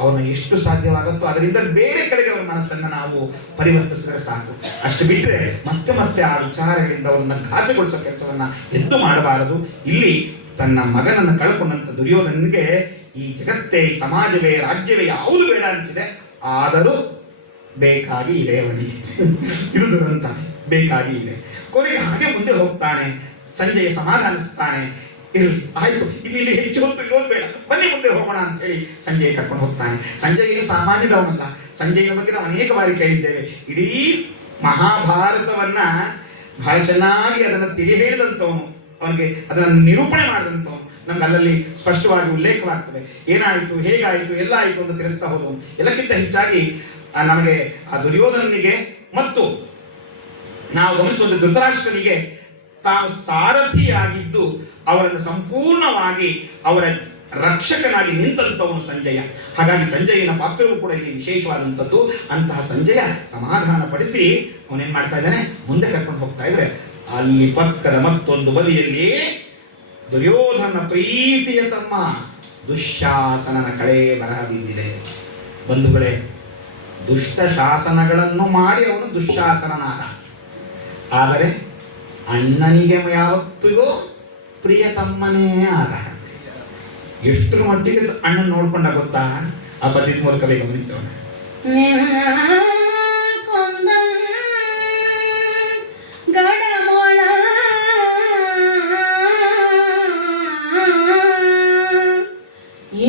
ಅವ್ರನ್ನ ಎಷ್ಟು ಸಾಧ್ಯವಾಗುತ್ತೋ ಅದರಿಂದ ಬೇರೆ ಕಡೆಗೆ ಅವರ ಮನಸ್ಸನ್ನು ನಾವು ಪರಿವರ್ತಿಸಿದ್ರೆ ಸಾಕು. ಅಷ್ಟು ಬಿಟ್ಟರೆ ಮತ್ತೆ ಆ ವಿಚಾರಗಳಿಂದ ಅವರನ್ನ ಘಾಸಿಗೊಳಿಸೋ ಕೆಲಸವನ್ನ ಎದ್ದು ಮಾಡಬಾರದು. ಇಲ್ಲಿ ತನ್ನ ಮಗನನ್ನು ಕಳ್ಕೊಂಡಂತ ದುರ್ಯೋಧನಿಗೆ ಈ ಜಗತ್ತೇ, ಸಮಾಜವೇ, ರಾಜ್ಯವೇ ಯಾವುದು ಬೇಡ ಅನಿಸಿದೆ. ಆದರೂ ಬೇಕಾಗಿ ಇದೆ ಅವನಿಗೆ, ಇದು ದುರಂತ, ಬೇಕಾಗಿ ಇದೆ. ಕೊನೆಗೆ ಹಾಗೆ ಮುಂದೆ ಹೋಗ್ತಾನೆ. ಸಂಜೆಯ ಸಮಾಧಾನಿಸ್ತಾನೆ. ಇರಲಿ, ಆಯ್ತು, ಇಲ್ಲಿ ಹೆಚ್ಚು ಹೊತ್ತು ಇರೋದು ಬೇಡ, ಬನ್ನಿ ಮುಂದೆ ಹೋಗೋಣ ಅಂತ ಹೇಳಿ ಸಂಜಯ್ ಕರ್ಕೊಂಡು ಹೋಗ್ತಾನೆ. ಸಂಜಯ್ ಸಾಮಾನ್ಯದವನಲ್ಲ. ಸಂಜಯನ ಬಗ್ಗೆ ನಾವು ಅನೇಕ ಬಾರಿ ಕೇಳಿದ್ದೇವೆ. ಇಡೀ ಮಹಾಭಾರತವನ್ನ ಬಹಳ ಚೆನ್ನಾಗಿ ಅದನ್ನು ತಿಳಿ ಹೇಳಿದಂಥವನು, ಅವನಿಗೆ ಅದನ್ನು ನಿರೂಪಣೆ ಮಾಡಿದಂಥವನು. ನಮ್ಗೆ ಅಲ್ಲಲ್ಲಿ ಸ್ಪಷ್ಟವಾಗಿ ಉಲ್ಲೇಖವಾಗ್ತದೆ. ಏನಾಯಿತು, ಹೇಗಾಯಿತು, ಎಲ್ಲ ಆಯಿತು ಅಂತ ತಿಳಿಸ್ತಾ ಹೋದವನು. ಎಲ್ಲಕ್ಕಿಂತ ಹೆಚ್ಚಾಗಿ ನಮಗೆ ಆ ದುರ್ಯೋಧನನಿಗೆ ಮತ್ತು ನಾವು ಗಮನಿಸುವಂತ ಧೃತರಾಷ್ಟ್ರನಿಗೆ ತಾನು ಸಾರಥಿಯಾಗಿದ್ದು ಅವರನ್ನು ಸಂಪೂರ್ಣವಾಗಿ ಅವರ ರಕ್ಷಕನಾಗಿ ನಿಂತಂಥವನು ಸಂಜಯ. ಹಾಗಾಗಿ ಸಂಜಯನ ಪಾತ್ರವೂ ಕೂಡ ಇಲ್ಲಿ ವಿಶೇಷವಾದಂಥದ್ದು. ಅಂತಹ ಸಂಜಯ ಸಮಾಧಾನ ಪಡಿಸಿ ಅವನೇನ್ ಮಾಡ್ತಾ ಇದ್ದಾನೆ, ಮುಂದೆ ಕರ್ಕೊಂಡು ಹೋಗ್ತಾ ಇದ್ರೆ ಅಲ್ಲಿ ಪಕ್ಕದ ಮತ್ತೊಂದು ಬದಿಯಲ್ಲಿ ದುರ್ಯೋಧನ ಪ್ರೀತಿಯ ತಮ್ಮ ದುಶ್ಯಾಸನನ ಕಳೆ ಬರಹ ಬಿದ್ದಿದೆ. ಬಂಧುಗಳೇ, ದುಷ್ಟ ಶಾಸನಗಳನ್ನು ಮಾಡಿ ಅವನು ದುಶ್ಶಾಸನನಾದ. ಆದರೆ ಅಣ್ಣನಿಗೆ ಯಾವತ್ತಿಗೂ ಪ್ರಿಯ ತಮ್ಮನೇ ಆದ. ಎಷ್ಟರ ಮಟ್ಟಿಗೆ ಅಣ್ಣನ ನೋಡ್ಕೊಂಡ ಗೊತ್ತಾ? ಆ ಪದ್ಧತಿ ಮೂಲಕವೇ ಗಮನಿಸೋಣ. ನಿನ್ನ ಕೊಂದಂ ಗಡಮೊಳ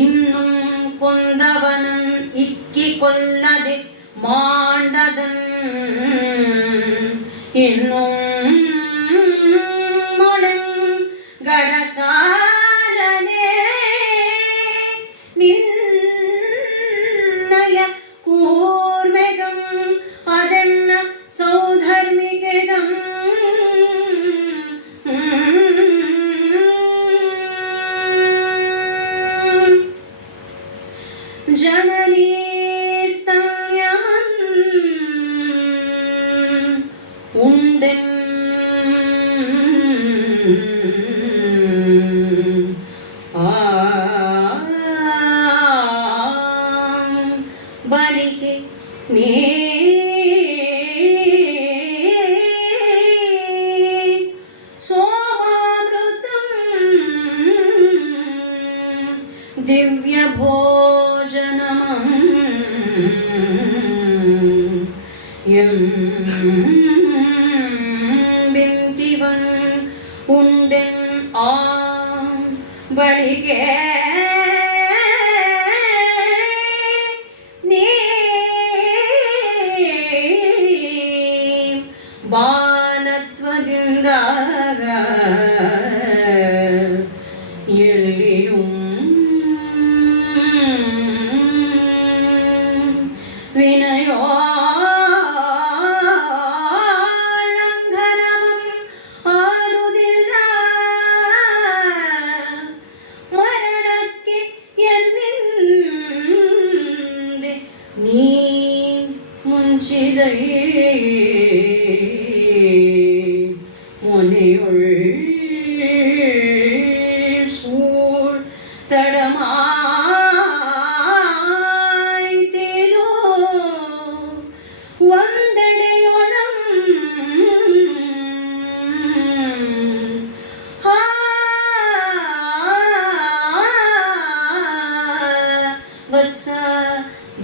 ಇನ್ನும் கொந்தவனன் இக்கி கொல்லದೆ மாண்டதன் இன்னும் ಮೊಳಂ ಗಡಸಾಲನೆ ನಿನ್ನಯ ಕೂರ್ಮೆಗಂ ಅದೆನ್ನ ಸೌಧರ್ಮಿಗೆಗಂ ಜನನೀ ಸ್ತನ್ಯಮನ್ ಉಂಡೆಂ ಬಳಿಕೆ ನೀ ಸೋಮಾಮೃತಂ ದಿವ್ಯ ಭೋಜನಮಂ ಎಂ ಬಿಂತಿವನ್ ಉಂಡೆನ್ ಆ ಬಳಿಗೆ ನೀ ಬಾಲತ್ವದಿಂದ ಎಲ್ಲಿಯೂ ವಿನಯೋಲ್ಲಂಘನಮಂ ಆದುದಿಲ್ಲ ಮರಣಕ್ಕೆ ಎನ್ನಿಂದೆ ನೀ ಮುಂಚಿದೈ ಮೊನೆಯೊಳ್ ಸೂಳ್ ತಡಮಾಯ್ತಿದು ಒಂದೆಡೆಯೊಳಂ ವತ್ಸ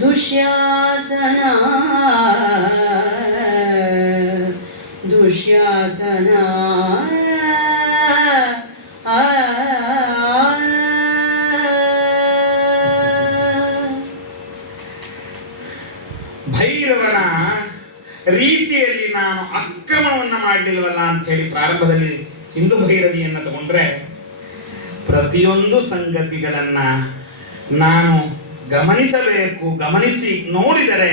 ದುಶ್ಯಾಸನ ದುಶ್ಯಾಸನ ಭೈರವನ ರೀತಿಯಲ್ಲಿ ನಾನು ಅಕ್ರಮವನ್ನು ಮಾಡಲಿಲ್ವಲ್ಲ ಅಂತ ಹೇಳಿ ಪ್ರಾರಂಭದಲ್ಲಿ ಸಿಂಧು ಭೈರವಿಯನ್ನು ತಗೊಂಡ್ರೆ, ಪ್ರತಿಯೊಂದು ಸಂಗತಿಗಳನ್ನ ನಾನು ಗಮನಿಸಬೇಕು, ಗಮನಿಸಿ ನೋಡಿದರೆ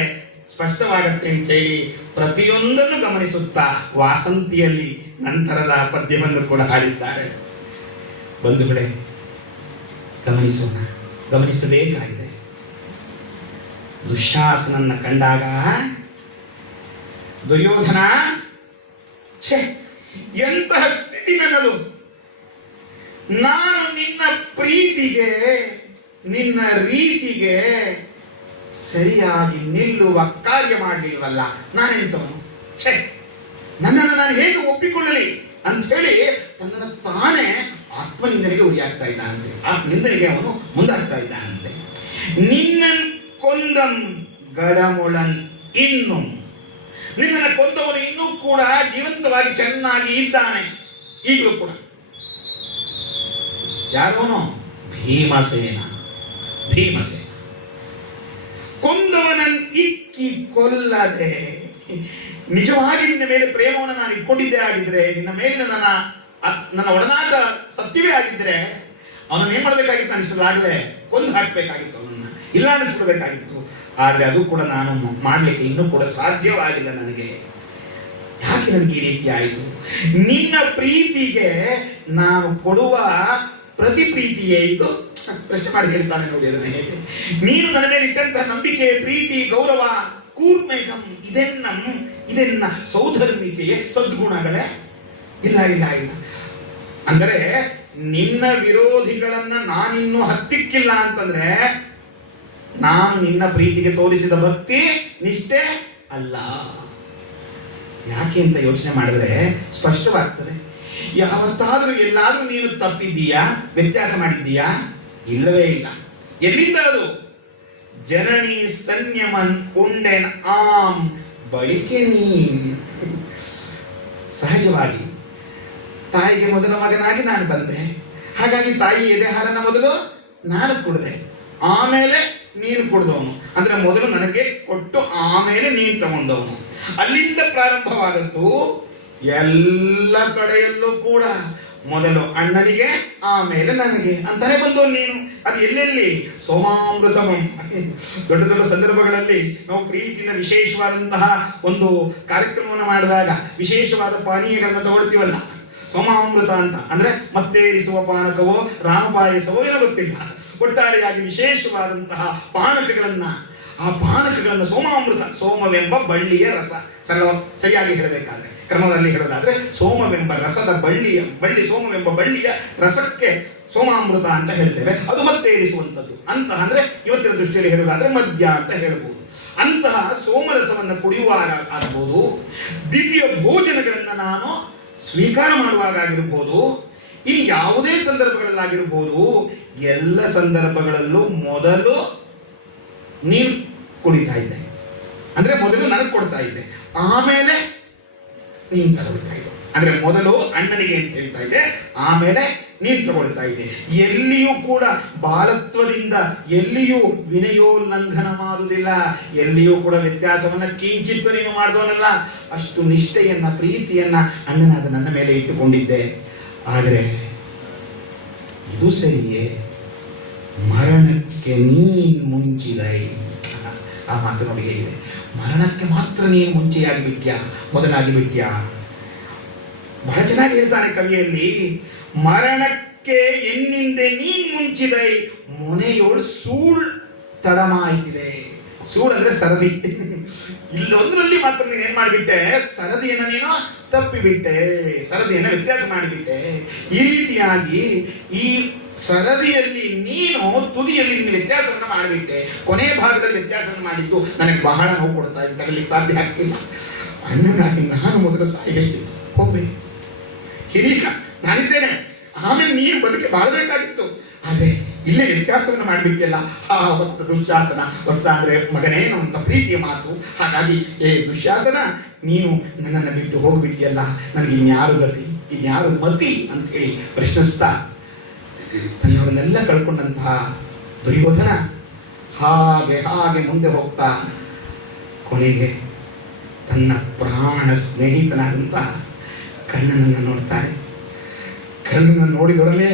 ಸ್ಪಷ್ಟವಾಗತ್ತೆ ಅಂತ ಹೇಳಿ ಪ್ರತಿಯೊಂದನ್ನು ಗಮನಿಸುತ್ತಾ ವಾಸಂತಿಯಲ್ಲಿ ನಂತರದ ಪದ್ಯವನ್ನು ಕೂಡ ಹಾಡಿದ್ದಾರೆ. ಬಂಧುಗಳೇ, ಗಮನಿಸೋಣ, ಗಮನಿಸಬೇಕಾಗಿದೆ. ದುಶ್ಯಾಸನನ್ನ ಕಂಡಾಗ ದುರ್ಯೋಧನ, ಛೇ ಎಂತಹ ಸ್ಥಿತಿ ನನ್ನದು, ನಾನು ನಿನ್ನ ಪ್ರೀತಿಗೆ ನಿನ್ನ ರೀತಿಗೆ ಸರಿಯಾಗಿ ನಿಲ್ಲುವ ಕಾರ್ಯ ಮಾಡಲಿಲ್ವಲ್ಲ, ನಾನೆಂತವನು, ಛೇ ನನ್ನನ್ನು ನಾನು ಹೇಗೆ ಒಪ್ಪಿಕೊಳ್ಳಲಿ ಅಂತ ಹೇಳಿ ತನ್ನನ್ನು ತಾನೇ ಆತ್ಮನಿಂದನಿಗೆ ಉರಿಯಾಗ್ತಾ ಇದ್ದಾನಂತೆ, ಆತ್ಮನಿಂದನಿಗೆ ಅವನು ಮುಂದಾಗ್ತಾ ಇದ್ದಾನಂತೆ. ನಿನ್ನ ಕೊಂದಂ ಗಡಮೊಳನ್ ಇನ್ನು, ನಿನ್ನನ್ನು ಕೊಂದವನು ಇನ್ನೂ ಕೂಡ ಜೀವಂತವಾಗಿ ಚೆನ್ನಾಗಿ ಇದ್ದಾನೆ ಈಗಲೂ ಕೂಡ. ಯಾರೋನು? ಭೀಮಸೇನ. ಭೀಮಸೇನ ಕೊಂದವನನ್ನು ಇಕ್ಕಿ ಕೊಲ್ಲದೆ, ನಿಜವಾಗಿ ನಿನ್ನ ಮೇಲೆ ಪ್ರೇಮವನ್ನು ನಾನು ಇಟ್ಕೊಂಡಿದ್ದೇ ಆಗಿದ್ರೆ, ನಿನ್ನ ಮೇಲಿನ ನನ್ನ ಒಡನಾಟ ಸತ್ಯವೇ ಆಗಿದ್ರೆ ಅವನನ್ನು ಏನ್ ಮಾಡಬೇಕಾಗಿತ್ತು? ನಾನು ಇಷ್ಟದಾಗಲೇ ಕೊಂದು ಹಾಕಬೇಕಾಗಿತ್ತು, ಅವನನ್ನ ಇಲ್ಲ ಅನಿಸ್ಕೊಳ್ಬೇಕಾಗಿತ್ತು. ಆದರೆ ಅದು ಕೂಡ ನಾನು ಮಾಡಲಿಕ್ಕೆ ಇನ್ನೂ ಕೂಡ ಸಾಧ್ಯವಾಗಿಲ್ಲ ನನಗೆ. ಯಾಕೆ ನನಗೆ ಈ ರೀತಿ ಆಯಿತು? ನಿನ್ನ ಪ್ರೀತಿಗೆ ನಾನು ಕೊಡುವ ಪ್ರತಿ ಪ್ರೀತಿಯೇ ಇದು. ಪ್ರಶ್ನೆ ಮಾಡಿ ಹೇಳ್ತಾನೆ ನೋಡಿ ಅದನ್ನ ಹೇಗೆ. ನೀನು ನನ್ನ ಮೇಲೆ ಇಟ್ಟಂತಹ ನಂಬಿಕೆ, ಪ್ರೀತಿ, ಗೌರವ, ಕೂರ್ಮೆಗಂ ಇದೆನ್ನ ಸೌಧರ್ಮಿಕೆಯೇ, ಸದ್ಗುಣಗಳೇ ಇಲ್ಲ ಇಲ್ಲ ಇಲ್ಲ. ಅಂದರೆ ನಿನ್ನ ವಿರೋಧಿಗಳನ್ನ ನಾನಿನ್ನೂ ಹತ್ತಿಕ್ಕಿಲ್ಲ ಅಂತಂದ್ರೆ ನಾನು ನಿನ್ನ ಪ್ರೀತಿಗೆ ತೋರಿಸಿದ ಭಕ್ತಿ ನಿಷ್ಠೆ ಅಲ್ಲ. ಯಾಕೆ ಅಂತ ಯೋಚನೆ ಮಾಡಿದ್ರೆ ಸ್ಪಷ್ಟವಾಗ್ತದೆ. ಯಾವತ್ತಾದ್ರೂ ಎಲ್ಲಾದ್ರೂ ನೀನು ತಪ್ಪಿದ್ದೀಯಾ, ವ್ಯತ್ಯಾಸ ಮಾಡಿದ್ದೀಯಾ? ಇಲ್ಲವೇ ಇಲ್ಲ. ಎಲ್ಲಿಂದ ಅದು? ಜನನಿ ಸ್ತನ್ಯಮನ್ ಉಂಡೆನ್ ಆಮ್ ಬಳಿಕೆ ನೀನ್. ಸಹಜವಾಗಿ ತಾಯಿಗೆ ಮೊದಲ ಮಗನಾಗಿ ನಾನು ಬಂದೆ, ಹಾಗಾಗಿ ತಾಯಿ ಎದೆ ಹಾಲನ್ನ ಮೊದಲು ನಾನು ಕುಡ್ದೆ, ಆಮೇಲೆ ನೀನು ಕುಡ್ದವನು. ಅಂದ್ರೆ ಮೊದಲು ನನಗೆ ಕೊಟ್ಟು ಆಮೇಲೆ ನೀನು ತಗೊಂಡವನು. ಅಲ್ಲಿಂದ ಪ್ರಾರಂಭವಾದದ್ದು. ಎಲ್ಲ ಕಡೆಯಲ್ಲೂ ಕೂಡ ಮೊದಲು ಅಣ್ಣನಿಗೆ ಆಮೇಲೆ ನನಗೆ ಅಂತಾನೆ ಬಂದವನು ನೀನು. ಅದು ಎಲ್ಲೆಲ್ಲಿ? ಸೋಮಾಮೃತಮಂ. ದೊಡ್ಡ ದೊಡ್ಡ ಸಂದರ್ಭಗಳಲ್ಲಿ ನಾವು ಪ್ರೀತಿಯಿಂದ ವಿಶೇಷವಾದಂತಹ ಒಂದು ಕಾರ್ಯಕ್ರಮವನ್ನು ಮಾಡಿದಾಗ ವಿಶೇಷವಾದ ಪಾನೀಯಗಳನ್ನು ತಗೊಳ್ತೀವಲ್ಲ, ಸೋಮಾಮೃತ ಅಂತ. ಅಂದ್ರೆ ಮತ್ತೇರಿಸುವ ಪಾನಕವೋ ರಾಮಪಾಯಸವೋ ಏನೋ ಗೊತ್ತಿಲ್ಲ, ಒಟ್ಟಾರೆಯಾಗಿ ವಿಶೇಷವಾದಂತಹ ಪಾನಕಗಳನ್ನ, ಆ ಪಾನಕಗಳನ್ನು ಸೋಮಾಮೃತ, ಸೋಮವೆಂಬ ಬಳ್ಳಿಯ ರಸ, ಸರಿಯಾಗಿ ಹೇಳಬೇಕಾದ್ರೆ ಕ್ರಮದಲ್ಲಿ ಹೇಳೋದಾದ್ರೆ ಸೋಮವೆಂಬ ರಸದ ಬಳ್ಳಿ ಸೋಮವೆಂಬ ಬಳ್ಳಿಯ ರಸಕ್ಕೆ ಸೋಮಾಮೃತ ಅಂತ ಹೇಳ್ತೇವೆ. ಅದು ಮತ್ತೇರಿಸುವಂಥದ್ದು. ಅಂತಹ ಅಂದ್ರೆ ಇವತ್ತಿನ ದೃಷ್ಟಿಯಲ್ಲಿ ಹೇಳುವುದಾದ್ರೆ ಮದ್ಯ ಅಂತ ಹೇಳ್ಬೋದು. ಅಂತಹ ಸೋಮರಸವನ್ನು ಕುಡಿಯುವಾಗ ಆಗ್ಬೋದು, ದಿವ್ಯ ಭೋಜನಗಳನ್ನ ನಾನು ಸ್ವೀಕಾರ ಮಾಡುವಾಗಾಗಿರ್ಬೋದು, ಇನ್ನು ಯಾವುದೇ ಸಂದರ್ಭಗಳಲ್ಲಾಗಿರ್ಬೋದು, ಎಲ್ಲ ಸಂದರ್ಭಗಳಲ್ಲೂ ಮೊದಲು ನೀನು ಕುಡಿತಾ ಇದ್ದೆ. ಅಂದ್ರೆ ಮೊದಲು ನನಗೆ ಕೊಡ್ತಾ ಇದ್ದೆ, ಆಮೇಲೆ ನೀನು ತಗೊಳ್ತಾ ಇದ್ದೆ. ಅಂದ್ರೆ ಮೊದಲು ಅಣ್ಣನಿಗೆ ಅಂತ ಹೇಳ್ತಾ ಇದ್ದೆ, ಆಮೇಲೆ ನೀನು ತಗೊಳ್ತಾ ಇದ್ದೆ. ಎಲ್ಲಿಯೂ ಕೂಡ ಬಾಲತ್ವದಿಂದ ಎಲ್ಲಿಯೂ ವಿನಯೋಲ್ಲಂಘನ ಮಾಡುವುದಿಲ್ಲ, ಎಲ್ಲಿಯೂ ಕೂಡ ವ್ಯತ್ಯಾಸವನ್ನ ಕಿಂಚಿತ್ತು ನೀನು ಮಾಡಿದವನಲ್ಲ. ಅಷ್ಟು ನಿಷ್ಠೆಯನ್ನ, ಪ್ರೀತಿಯನ್ನ ಅಣ್ಣನಾದ ನನ್ನ ಮೇಲೆ ಇಟ್ಟುಕೊಂಡಿದ್ದೆ. ಆದರೆ ಇದು ಸರಿಯೇ, ಮರಣಕ್ಕೆ ನೀನ್ ಮುಂಚಿದೈ. ಆ ಮಾತು ನೋಡಿ ಹೇಗಿದೆ. ಮರಣಕ್ಕೆ ಮಾತ್ರ ನೀನು ಮುಂಚೆಯಾಗಿ ಬಿಟ್ಯಾ, ಮೊದಲಾಗಿ ಬಿಟ್ಯಾ. ಬಹಳ ಚೆನ್ನಾಗಿ ಹೇಳ್ತಾನೆ ಕವಿಯಲ್ಲಿ, ಮರಣಕ್ಕೆ ಎನ್ನಿಂದೆ ನೀನ್ ಮುಂಚಿದೈ, ಮೊನೆಯೋಳು ಸೂಳ್ ತಡಮಾಯ್ತಿದೆ. ಸೂಳ್ ಅಂದ್ರೆ ಸರದಿ. ಇಲ್ಲೊಂದರಲ್ಲಿ ಮಾತ್ರ ನೀನು ಏನ್ ಮಾಡಿಬಿಟ್ಟೆ, ಸರದಿಯನ್ನ ನೀನು ತಪ್ಪಿಬಿಟ್ಟೆ, ಸರದಿಯನ್ನ ವ್ಯತ್ಯಾಸ ಮಾಡಿಬಿಟ್ಟೆ. ಈ ರೀತಿಯಾಗಿ ಈ ಸರದಿಯಲ್ಲಿ ನೀನು ತುದಿಯಲ್ಲಿ ನೀನು ವ್ಯತ್ಯಾಸವನ್ನು ಮಾಡಿಬಿಟ್ಟೆ. ಕೊನೆಯ ಭಾಗದಲ್ಲಿ ವ್ಯತ್ಯಾಸವನ್ನು ಮಾಡಿದ್ದು ನನಗೆ ಬಹಳ ನೋವು ಕೊಡ್ತಾ ಇತ್ತು, ತಗೊಳ್ಳಿಕ್ಕೆ ಸಾಧ್ಯ ಆಗ್ತಿಲ್ಲ. ಅಣ್ಣನಾಗಿ ನಾನು ಮೊದಲು ಸಾಯಬೇಕಿತ್ತು, ಹೋಗ್ಬೇಕು. ಹಿರೀಕ ನಾನಿದ್ದೇನೆ, ಆಮೇಲೆ ನೀನು ಬದುಕಿ ಬಾಳಬೇಕಾಗಿತ್ತು. ಆದ್ರೆ ಇಲ್ಲೇ ವ್ಯತ್ಯಾಸವನ್ನು ಮಾಡಿಬಿಟ್ಟಿಲ್ಲ. ಆ ವತ್ಸ ದುಶ್ಯಾಸನ, ವತ್ಸ ಅಂದ್ರೆ ಮಗನೇ ಅಂತ ಪ್ರೀತಿಯ ಮಾತು. ಹಾಗಾಗಿ ದುಶ್ಯಾಸನ, ನೀನು ನನ್ನನ್ನು ಬಿಟ್ಟು ಹೋಗ್ಬಿಟ್ಟಿಯಲ್ಲ, ನನಗೆ ಇನ್ಯಾರು ಗತಿ, ಇನ್ಯಾರು ಮತಿ ಅಂತ ಹೇಳಿ ಪ್ರಶ್ನಿಸ್ತಾ ತನ್ನವರನ್ನೆಲ್ಲ ಕಳ್ಕೊಂಡಂತಹ ದುರ್ಯೋಧನ ಹಾಗೆ ಮುಂದೆ ಹೋಗ್ತಾ ಕೊನೆಗೆ ತನ್ನ ಪ್ರಾಣ ಸ್ನೇಹಿತನಾದಂತಹ ಕರ್ಣನನ್ನು ನೋಡ್ತಾರೆ. ಕರ್ಣನನ್ನು ನೋಡಿದೊಡನೆ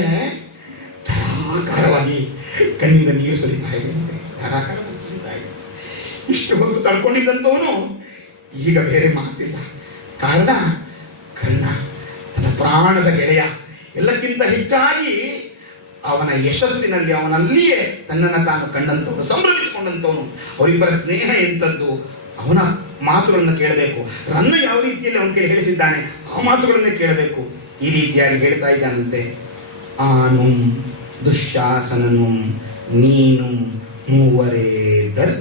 ಧಾರಾಕಾರವಾಗಿ ಕಣ್ಣಿಂದ ನೀರು ಸುರಿತಾ ಇದೆ ಅಂತೆ, ಧಾರಾಕಾರವಾಗಿ ಸುರಿತಾ ಇದೆ. ಇಷ್ಟು ಹೊತ್ತು ತಳ್ಕೊಂಡಿದ್ದಂಥವನು ಈಗ ಬೇರೆ ಮಾತಿಲ್ಲ. ಕಾರಣ ಕರ್ಣ ತನ್ನ ಪ್ರಾಣದ ಗೆಳೆಯ, ಎಲ್ಲಕ್ಕಿಂತ ಹೆಚ್ಚಾಗಿ ಅವನ ಯಶಸ್ಸಿನಲ್ಲಿ ಅವನಲ್ಲಿಯೇ ತನ್ನನ್ನು ತಾನು ಕಂಡಂಥವನು, ಸಂಭ್ರಮಿಸಿಕೊಂಡಂಥವನು. ಅವರಿಬ್ಬರ ಸ್ನೇಹ ಎಂಥದ್ದು, ಅವನ ಮಾತುಗಳನ್ನು ಕೇಳಬೇಕು. ರನ್ನ ಯಾವ ರೀತಿಯಲ್ಲಿ ಅವನ ಕೈ ಹೇಳಿಸಿದ್ದಾನೆ ಆ ಮಾತುಗಳನ್ನೇ ಕೇಳಬೇಕು. ಈ ರೀತಿಯಾಗಿ ಹೇಳ್ತಾ ಇದ್ದಾನಂತೆ. ಆನು ದುಶ್ಯಾಸನನು ನೀನು ಮೂವರೇ ದರ್